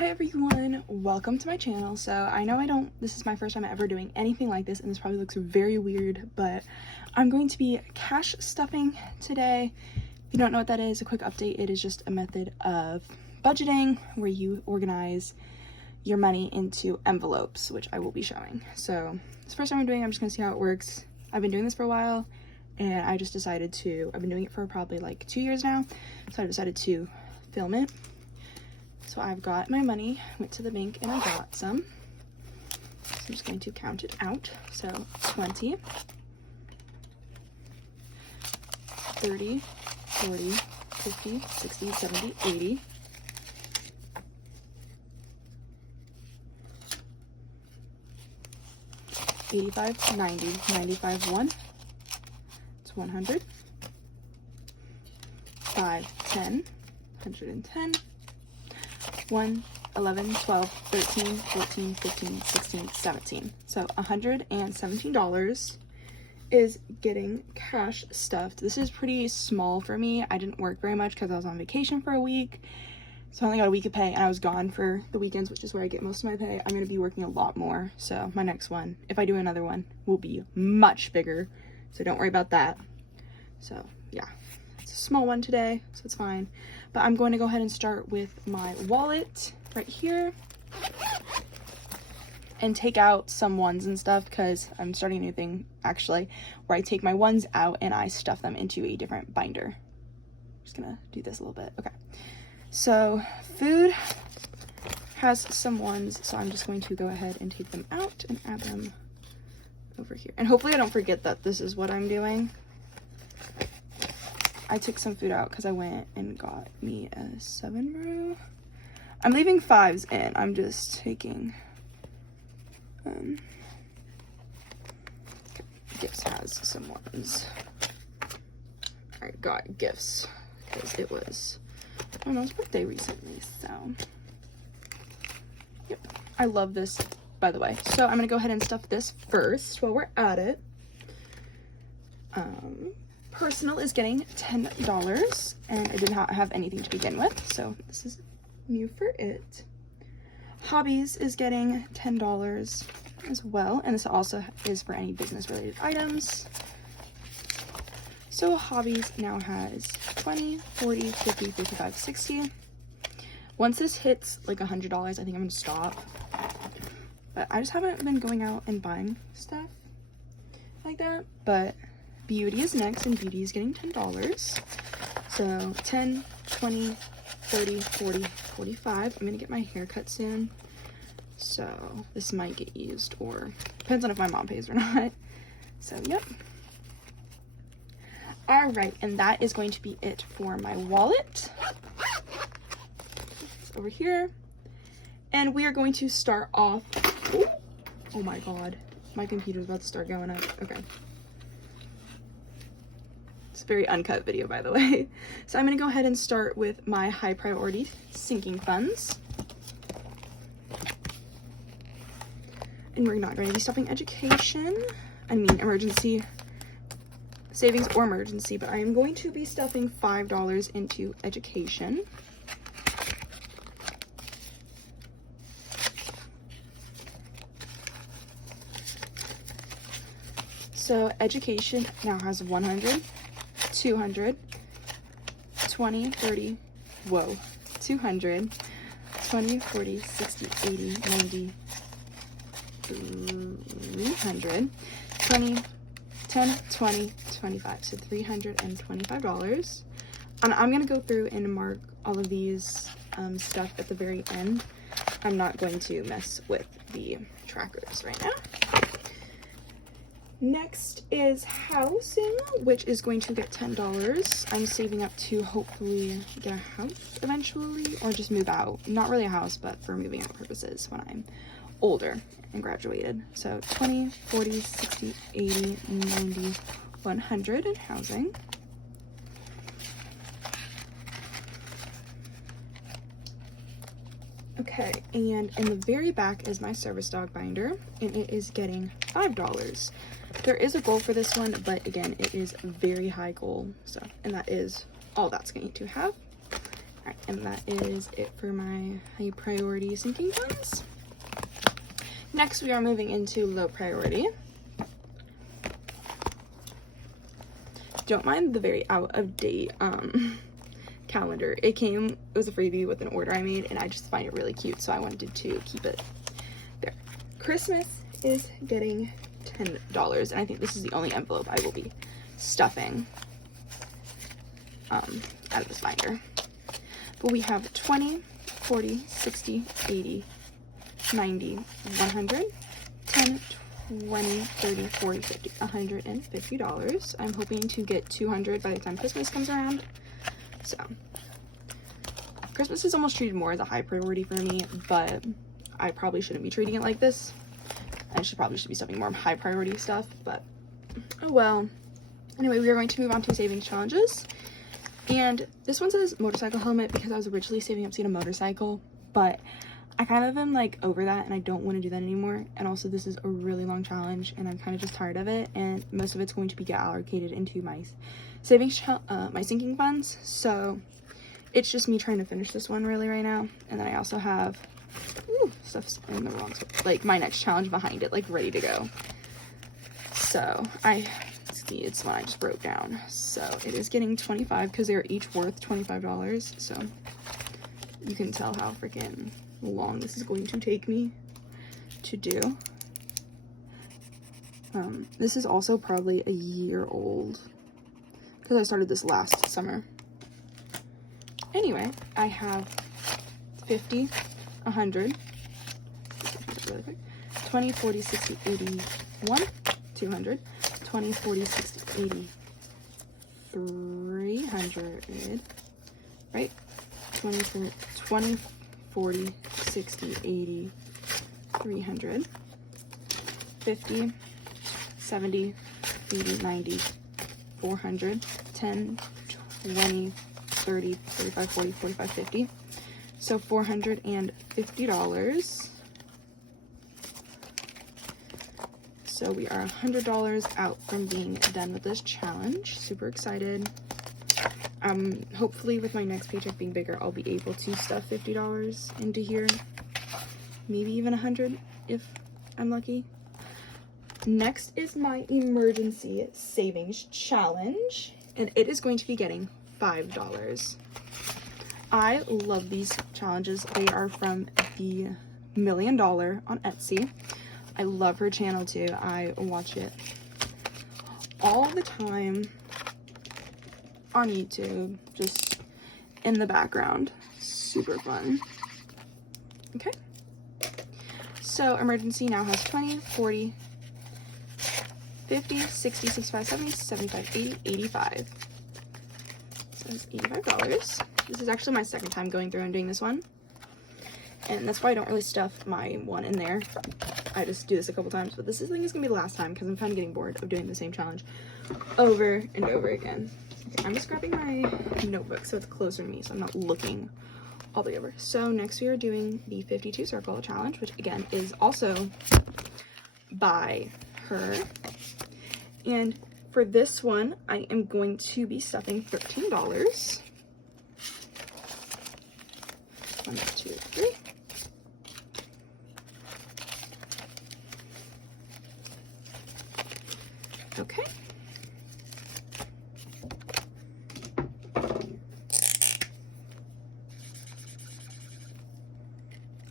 Hi everyone, welcome to my channel. So I know this is my first time ever doing anything like this, and this probably looks very weird, but I'm going to be cash stuffing today. If you don't know what that is, a quick update: it is just a method of budgeting where you organize your money into envelopes, which I will be showing. So it's the first time I'm doing it. I'm just gonna see how it works. I've been doing this for a while, and I just decided to, I've been doing it for probably like 2 years now, so I decided to film it. So I've got my money, went to the bank and I got some. So I'm just going to count it out. So 20, 30, 40, 50, 60, 70, 80. 85, 90, 95, 1. It's 100. 5, 10, 110. 1, 11, 12, 13, 14, 15, 16, 17. So $117 is getting cash stuffed. This is pretty small for me. I didn't work very much because I was on vacation for a week. So I only got a week of pay and I was gone for the weekends, which is where I get most of my pay. I'm going to be working a lot more. So my next one, if I do another one, will be much bigger. So don't worry about that. So yeah, it's a small one today, so it's fine. But I'm going to go ahead and start with my wallet right here and take out some ones and stuff, because I'm starting a new thing actually where I take my ones out and I stuff them into a different binder. I'm just gonna do this a little bit. Okay, so food has some ones, so I'm just going to go ahead and take them out and add them over here. And hopefully I don't forget that this is what I'm doing. I took some food out because I went and got me a 7 row. I'm leaving 5s in. I'm just taking, okay, Gifts has some ones. I got Gifts because it was my mom's birthday recently, so yep. I love this, by the way. So I'm gonna go ahead and stuff this first while we're at it. Personal is getting $10, and I did not have anything to begin with, so this is new for it. Hobbies is getting $10 as well, and this also is for any business related items. So Hobbies now has 20, 40, 50, 55, 60. Once this hits like $100, I think I'm gonna stop. But I just haven't been going out and buying stuff like that. But Beauty is next, and Beauty is getting $10. So 10, 20, 30, 40, 45. I'm gonna get my hair cut soon, so this might get used, or depends on if my mom pays or not. So yep. All right, and that is going to be it for my wallet. It's over here, and we are going to start off. Oh my god, my computer's about to start going up. Okay. Very uncut video, by the way. So I'm going to go ahead and start with my high priority sinking funds. And we're not going to be stuffing education. I mean emergency savings or emergency, but I am going to be stuffing $5 into education. So education now has 100, 200, 20, 30, whoa, 200, 20, 40, 60, 80, 90, 300, 20, 10, 20, 25, so $325. And I'm going to go through and mark all of these stuff at the very end. I'm not going to mess with the trackers right now. Next is housing, which is going to get $10. I'm saving up to hopefully get a house eventually, or just move out. Not really a house, but for moving out purposes when I'm older and graduated. So 20, 40, 60, 80, 90, 100 in housing. Okay, and in the very back is my service dog binder, and it is getting $5. There is a goal for this one, but again, it is a very high goal, so, and that is all that's going to have. Alright, and that is it for my high priority sinking funds. Next, we are moving into low priority. Don't mind the very out of date calendar. It was a freebie with an order I made, and I just find it really cute, so I wanted to keep it there. Christmas is getting $10, and I think this is the only envelope I will be stuffing out of this binder. But we have 20, 40, 60, 80, 90, 100, 10, 20, 30, 40, 50, $150. I'm hoping to get 200 by the time Christmas comes around. So, Christmas is almost treated more as a high priority for me, but I probably shouldn't be treating it like this. I probably should be stuffing more high priority stuff, but oh well. Anyway, we are going to move on to savings challenges. And this one says motorcycle helmet because I was originally saving up to get a motorcycle, but I kind of am like over that and I don't want to do that anymore. And also this is a really long challenge and I'm kind of just tired of it, and most of it's going to be allocated into my savings, my sinking funds. So it's just me trying to finish this one really right now. And then I also have stuff's in the wrong spot, like my next challenge behind it, like ready to go. So it's one I just wrote down. So it is getting 25 because they're each worth $25. So you can tell how freaking long this is going to take me to do. This is also probably a year old because I started this last summer. Anyway, I have 50, 100, really quick, 20, 40, 60, 81, 200, 20, 40, 60, 80, 300, right? 20, 40, 60, 80, 300, 50, 70, 80, 90, 400, 10, 20, 30, 35, 40, 45, 50. So $450. So we are $100 out from being done with this challenge. Super excited. Hopefully with my next paycheck being bigger, I'll be able to stuff $50 into here. Maybe even 100 if I'm lucky. Next is my emergency savings challenge, and it is going to be getting $5. I love these challenges. They are from the $1 Million on Etsy. I love her channel too. I watch it all the time on YouTube, just in the background. Super fun. Okay. So emergency now has 20, 40, 50, 60, 65, 70, 75, 80, 85. So it's $85. This is actually my second time going through and doing this one. And that's why I don't really stuff my one in there. I just do this a couple times, but this thing is gonna be the last time because I'm kind of getting bored of doing the same challenge over and over again. Okay, I'm just grabbing my notebook so it's closer to me so I'm not looking all the way over. So next we are doing the 52 circle challenge, which again is also by her. And for this one, I am going to be stuffing $13. 1, 2, 3. Okay.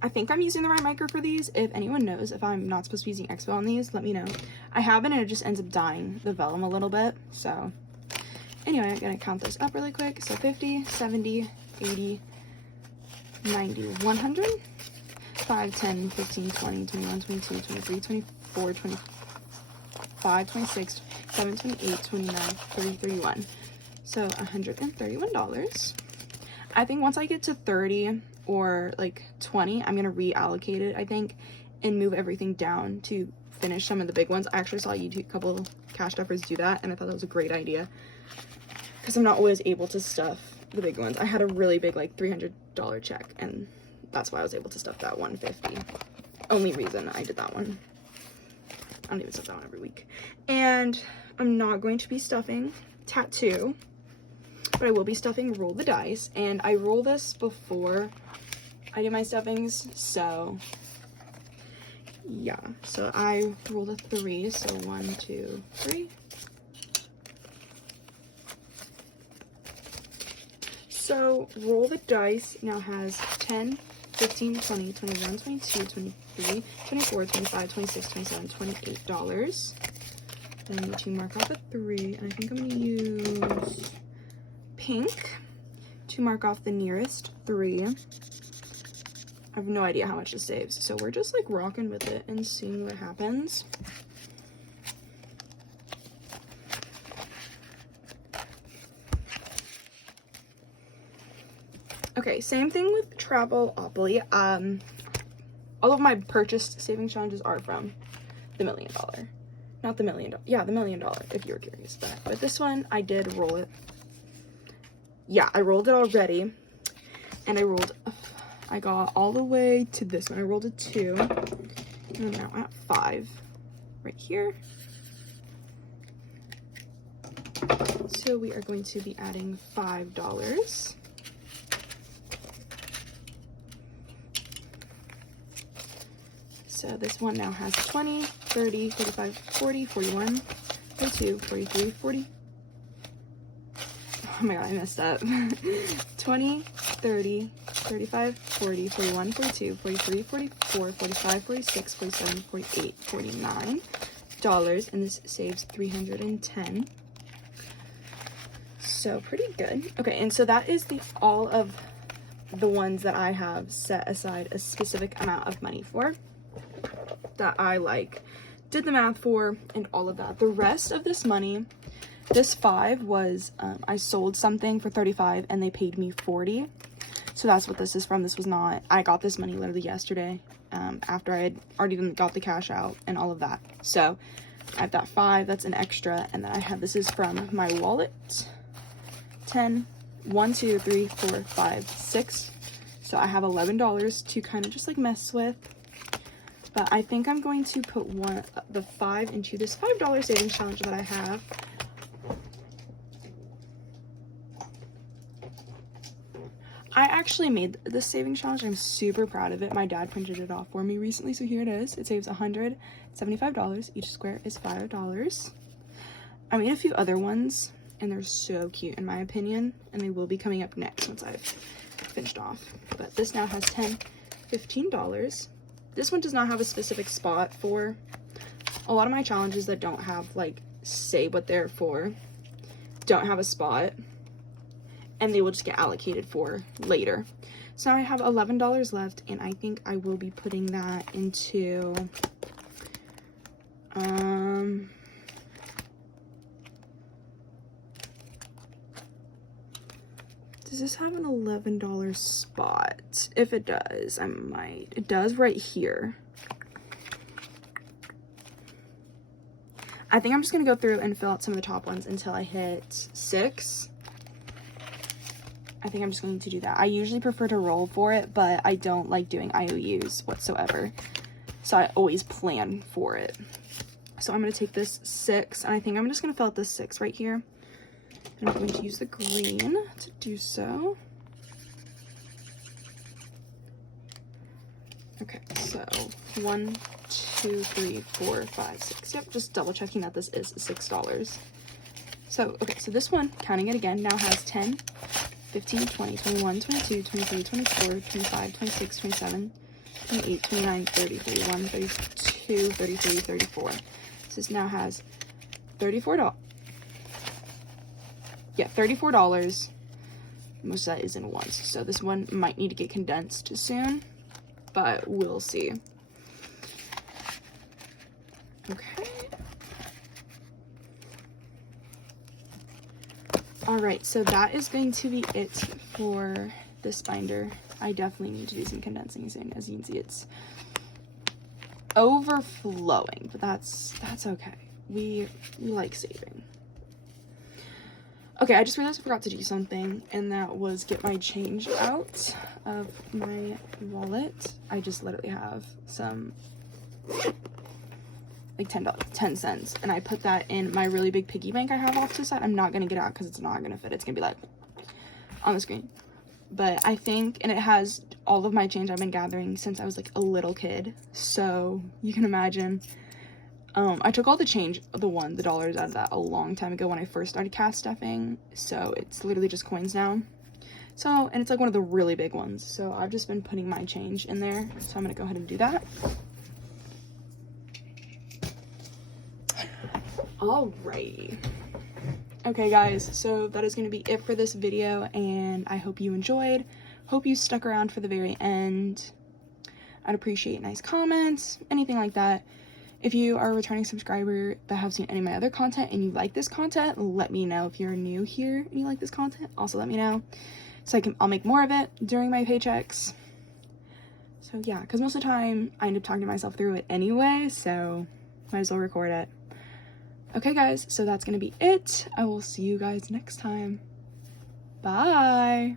I think I'm using the right micro for these. If anyone knows if I'm not supposed to be using Expo on these, let me know. I have been, and it just ends up dyeing the vellum a little bit. So anyway, I'm gonna count this up really quick. So 50, 70, 80, 90, 100, 5, 10, 15, 20, 21, 22, 23, 24, 25, 26, 27, 28, 29, 30, 31. So $131. I think once I get to 30 or like 20, I'm gonna reallocate it, I think, and move everything down to finish some of the big ones. I actually saw a couple cash stuffers do that, and I thought that was a great idea because I'm not always able to stuff the big ones. I had a really big like $300 check, and that's why I was able to stuff that 150. Only reason I did that one. I don't even stuff that one every week. And I'm not going to be stuffing tattoo but I will be stuffing Roll the Dice, and I roll this before I do my stuffings, so yeah. So I rolled a 3, so 1, 2, 3. So Roll the Dice now has 10, 15, 20, 21, 22, 23, 24, 25, 26, 27, $28. Then I need to mark off a 3, and I think I'm going to use pink to mark off the nearest 3. I have no idea how much this saves, so we're just like rocking with it and seeing what happens. Okay, same thing with Travelopoly. All of my purchased savings challenges are from the $1 Million. Not the $1 Million. Yeah, the $1 Million, if you were curious about it. But this one, I did roll it. Yeah, I rolled it already. And I got all the way to this one. I rolled a 2. And I'm now at 5. Right here. So we are going to be adding $5. So this one now has 20, 30, 35, 40, 41, 42, 43, 40. Oh my god, I messed up. 20, 30, 35, 40, 41, 42, 43, 44, 45, 46, 47, 48, $49. And this saves $310. So pretty good. Okay, and so that is all of the ones that I have set aside a specific amount of money for, that I did the math for and all of that. The rest of this money, this 5 was I sold something for 35 and they paid me 40. So that's what this is from. This was not, I got this money literally yesterday, after I had already got the cash out and all of that. So I have that 5, that's an extra, and then I have, this is from my wallet. 10, 1, 2, 3, 4, 5, 6. So I have $11 to kind of just like mess with. But I think I'm going to put the 5 into this $5 savings challenge that I have. I actually made this savings challenge. I'm super proud of it. My dad printed it off for me recently, so here it is. It saves $175. Each square is $5. I made a few other ones, and they're so cute in my opinion, and they will be coming up next once I've finished off. But this now has $10, $15. This one does not have a specific spot for. A lot of my challenges that don't have say what they're for don't have a spot, and they will just get allocated for later. So now I have $11 left, and I think I will be putting that into does this have an $11 spot? If it does, I might. It does right here. I think I'm just gonna go through and fill out some of the top ones until I hit 6. I think I'm just going to do that. I usually prefer to roll for it, but I don't like doing IOUs whatsoever. So I always plan for it. So I'm gonna take this 6, and I think I'm just gonna fill out this 6 right here. And I'm going to use the green to do so. Okay, so 1, 2, 3, 4, 5, 6. Yep, just double checking that this is $6. So, okay, so this one, counting it again, now has 10, 15, 20, 21, 22, 23, 24, 25, 26, 27, 28, 29, 30, 31, 32, 33, 34. So this now has $34. Yeah, $34. Most of that is in ones. So this one might need to get condensed soon, but we'll see. Okay. All right, so that is going to be it for this binder. I definitely need to do some condensing soon. As you can see, it's overflowing, but that's okay. We like saving. Okay, I just realized I forgot to do something, and that was get my change out of my wallet. I just literally have some, like 10 cents, and I put that in my really big piggy bank I have off to the side. I'm not gonna get out because it's not gonna fit. It's gonna be like on the screen. But I think, and it has all of my change I've been gathering since I was like a little kid. So you can imagine, I took all the change, the dollars out of that a long time ago when I first started cash stuffing. So it's literally just coins now. So, and it's like one of the really big ones. So I've just been putting my change in there. So I'm gonna go ahead and do that. Alrighty. Okay guys, so that is gonna be it for this video, and I hope you enjoyed. Hope you stuck around for the very end. I'd appreciate nice comments, anything like that. If you are a returning subscriber that have seen any of my other content and you like this content, let me know. If you're new here and you like this content, also let me know. So I'll make more of it during my paychecks. So yeah, because most of the time I end up talking to myself through it anyway, so might as well record it. Okay guys, so that's gonna be it. I will see you guys next time. Bye.